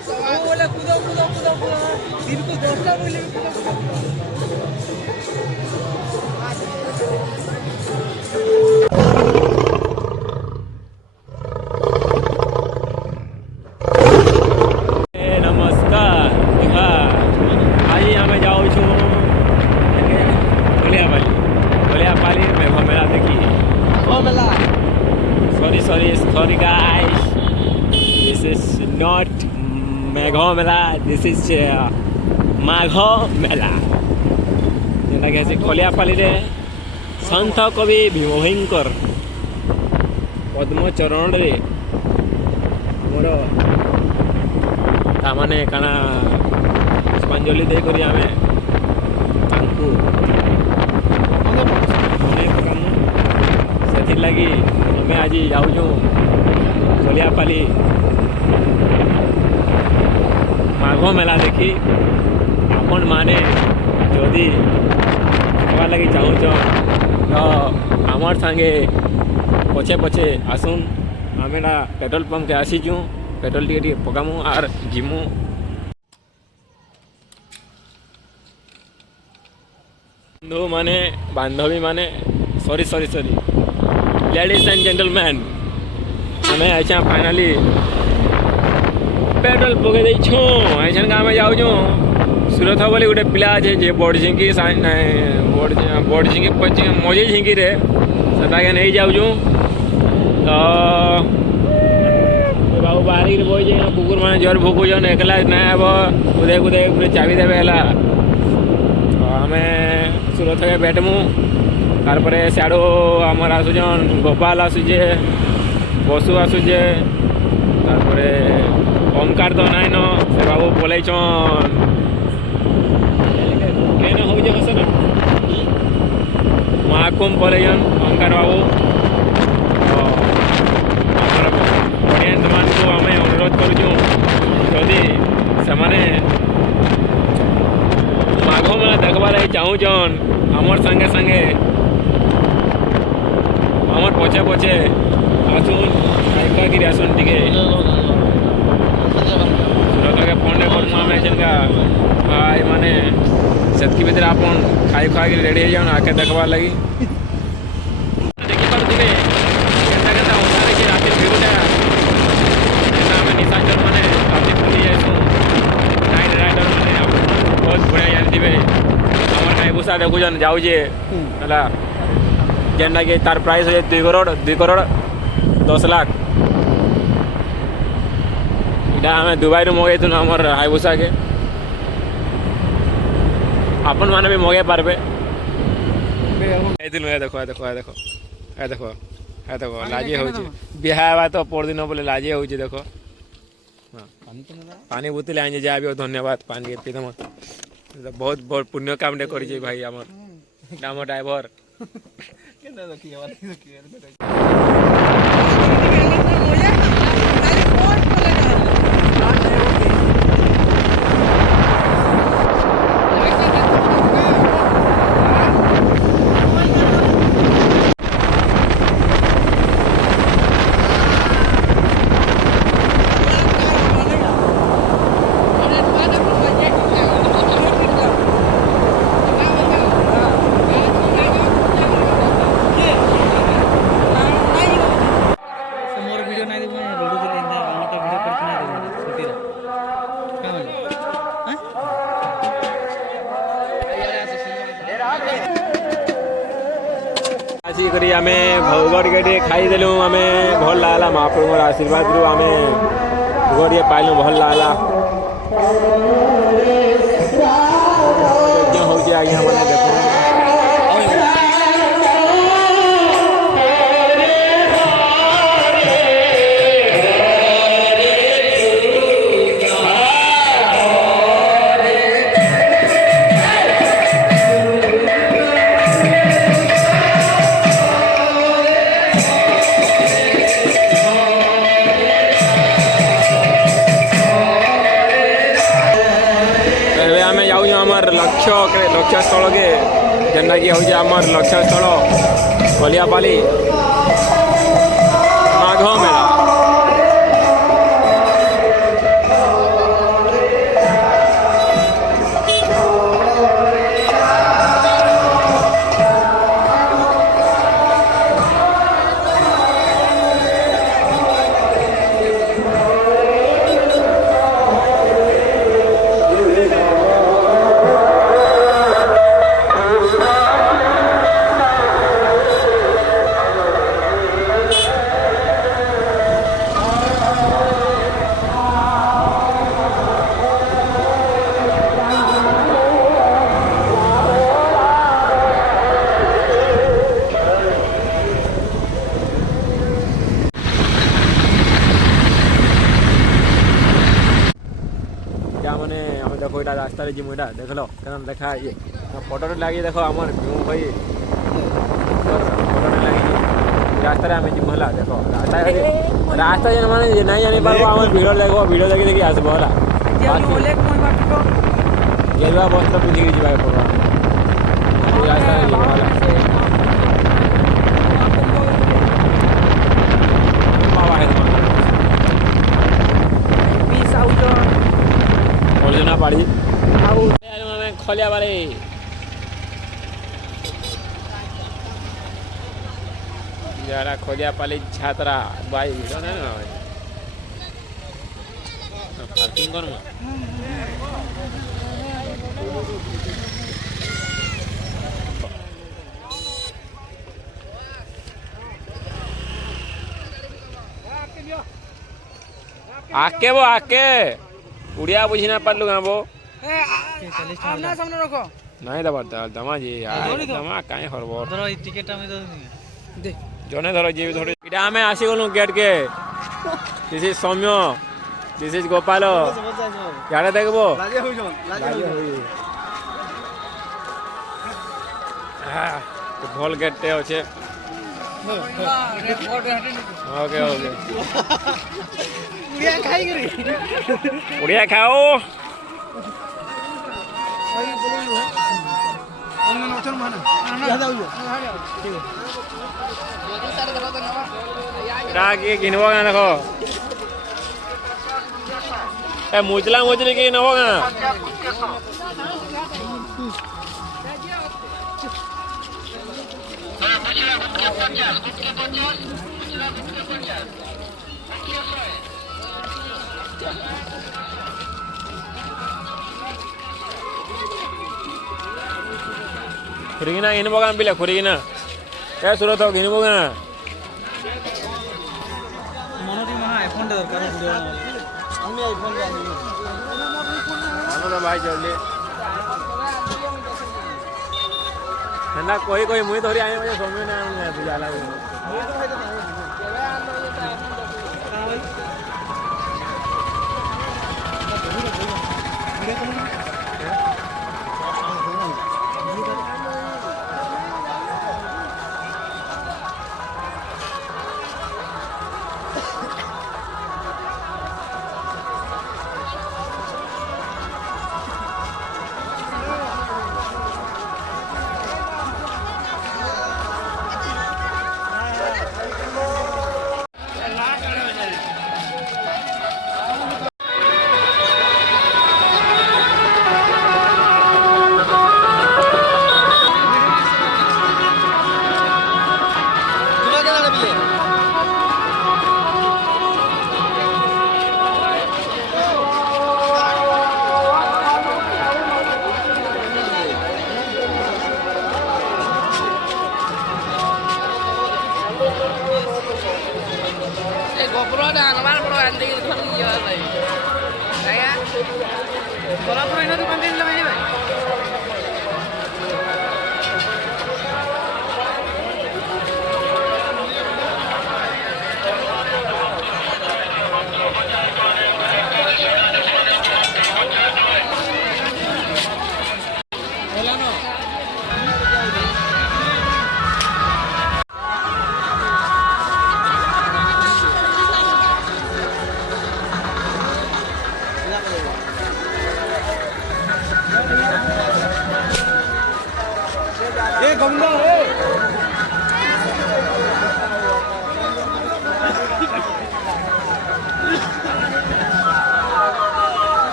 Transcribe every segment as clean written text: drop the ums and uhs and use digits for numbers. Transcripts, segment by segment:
बोला कूदो कूदो कूदो कूदो दिन को 10टा बोले कूदो नमस्कार देखा आज आम जाऊँ गोलियापाली मेघ मेला देखी sorry guys, this is not मेघ मेला, this is माघ मेला जेनटा कि खलियापाली रे संत कवि भीमभयंकर पद्मचरण रे मोर तामाने काना पुष्पांजलि दे करी आमे तांकु मने पकामु सेथि लागि हमें आज जाउछु खलियापाली माघ मेला देखी आपण माने जदि देखवा लगी चाहूच तो आमर संगे पछे पछे आसुन आमेला पेट्रोल पंप के आसीचु पेट्रोल टी पकामु आर जिमु बंधु माने बांधवी माने सॉरी लेडीज एंड जेंटलमैन हमें अच्छा फाइनली पेट्रोल पके देछु ऐसन का में जाऊ सुरत बोली गोटे पिला अच्छे जे बड़ झिंकी बड़ झिंकी मझी झिंकी रे से नहीं जाऊँ तो बाबू बाहर बही कुकुर मैंने जोर भुकुन एकला ना हे कुदे कुदे पूरे चाबी देवे है आम सुरत के बैठमु तार सियाड़ू आमर आसुचन गोपाल आसुचे बसु आसुचे तार ओमकार तो नाइन से बाबू पलैचन महाकुम पलैन ओमकार बाबू ऑडियंस मान को आम अनुरोध करुँ जदि से माघ मेला देखबार चाहून आमर संगे संगे आमर पछे पछे आसुन खाइखाकि आसुन टिके सुरत के फोन करूँ आम जेनका भाई माने सेतकी भितर आपन खाई खाई रेडी हो जाओ आके देखबार लगी देखी पारे केन्ता अंधार कि राति भिड़टा आम निशाचर मैंने राति बुली जाऊँ नाइट राइडर मैंने बहुत बढ़िया जानते आम नाईभूषा देखुन जाऊे है जेनटा कि तार प्राइस हो जाए 2 करोड़ 10 लाख इटा आम दुबई रू मंगेलु आमर हाईभूषा के अपन माने भी मगे पारबे देखो लाजे हो बिहा तो परदिन बोले लाजे हो देखो पानी बोतल आने जा भी धन्यवाद पानी के पीदम बहुत बहुत पुण्य काम कर भाई आमर ड्राइवर करी आमे भोगर के खाईदेलु आम भल लगला महाप्रभु आशीर्वाद रू आम भोगर ये पाइलु भल लगला हो आज्ञा मैंने देख लक्ष्य स्थल के जेनटा कि हूँ आमर लक्ष्य स्थल खलियापाली माघ मेला मैंने आम देख यहाँ रास्तार जीमु यहाँ देख लो क्या देखा ये फटोटे लगी देख आम भीम भाई फटोटे लगी रास्ता आम जीमु है देख रास्ता रास्ता जेन मैंने नहीं जानी पार्ब आम भिड़ देख भिड़ देखी देखी आसब है गेरुआ वस्त्र पिंधिकी जावाक पड़ा रास्ता जीमु है अर्जुना पाड़ी खलिया बारे जरा खोलिया पाली छात्रा बाई भिड़ ना पार्किंग कर आके वो आके उड़िया बुझी ना पारलु गाँव वो नहीं दबार दमा जी दमा कहीं हरबर जने धरो जी धरो इटा हमें आसी गलु गेट के this is Saumya this is Gopal यारे देखबो तो भल गेट टे अच्छे ओके ओके उड़िया खाओ किनब क्या देख ए मुचला मुचली कि नब क्या खुरीगिना किनब क्या पिले खुरीगिना क्या सूरत किनब क्या भाई जल्दी ना कोई कोई मुई धरी आने मुझे समय ना जाला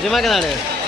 जिमा के नारे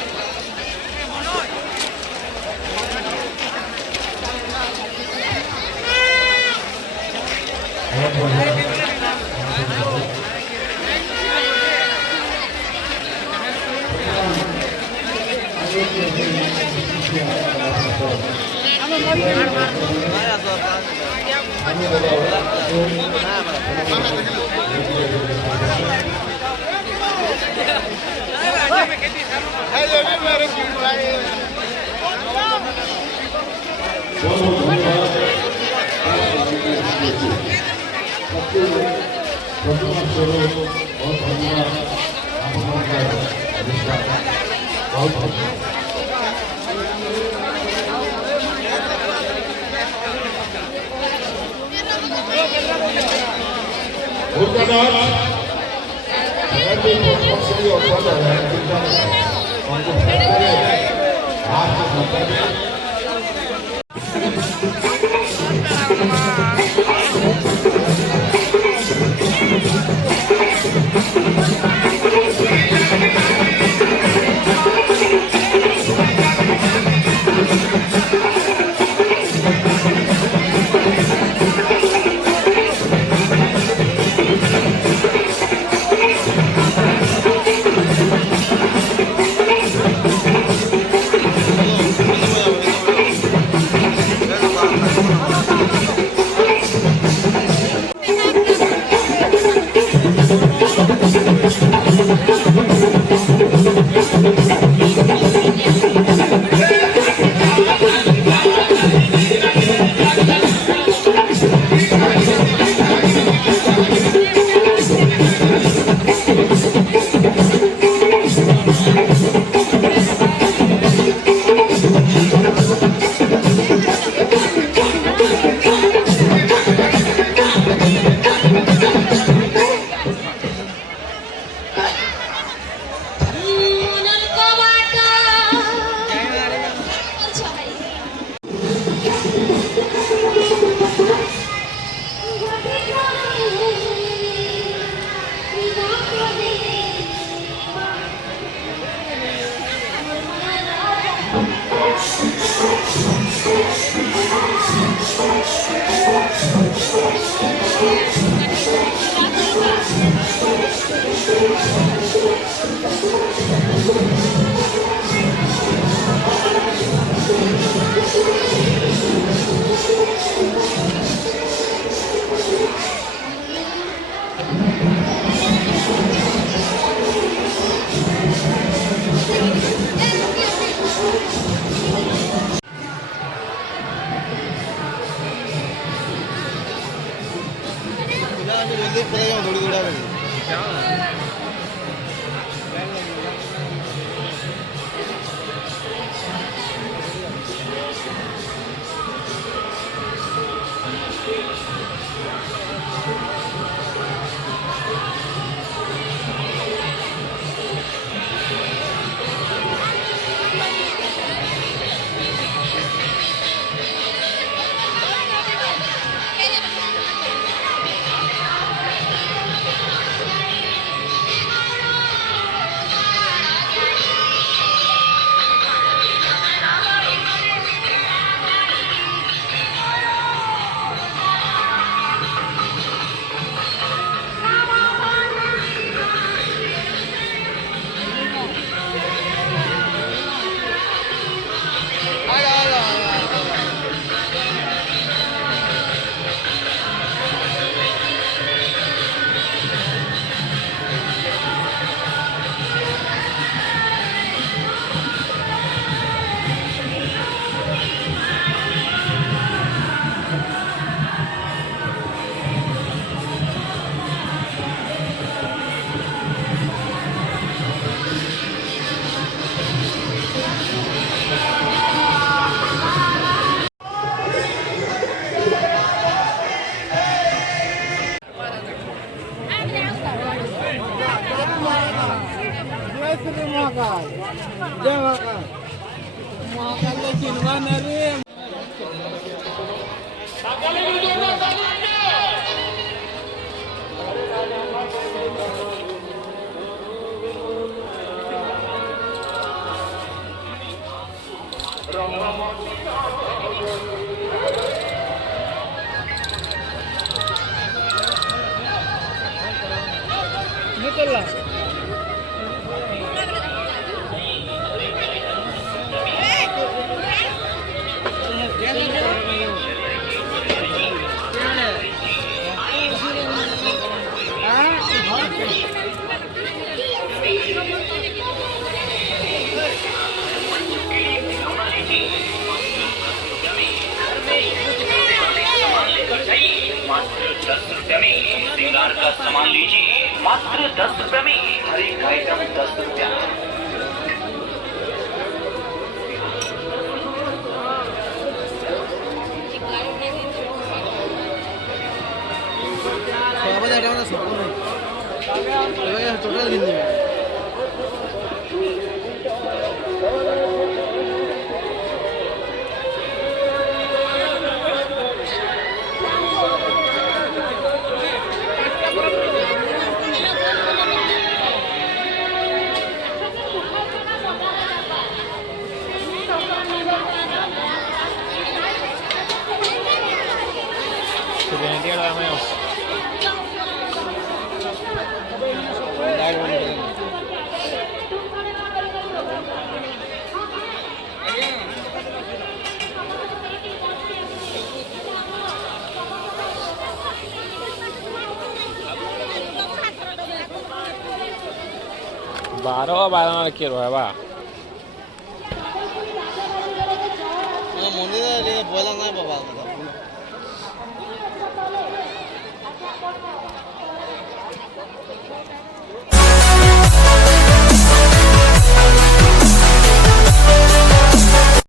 10 रुपये में श्रृंगार का सामान लीजिए मात्र 10 रुपये में हर एक आइटम 10 रुपया। टोटल हिंदी में बारह बारह किलो है बा मंदिर बोला ना बाबा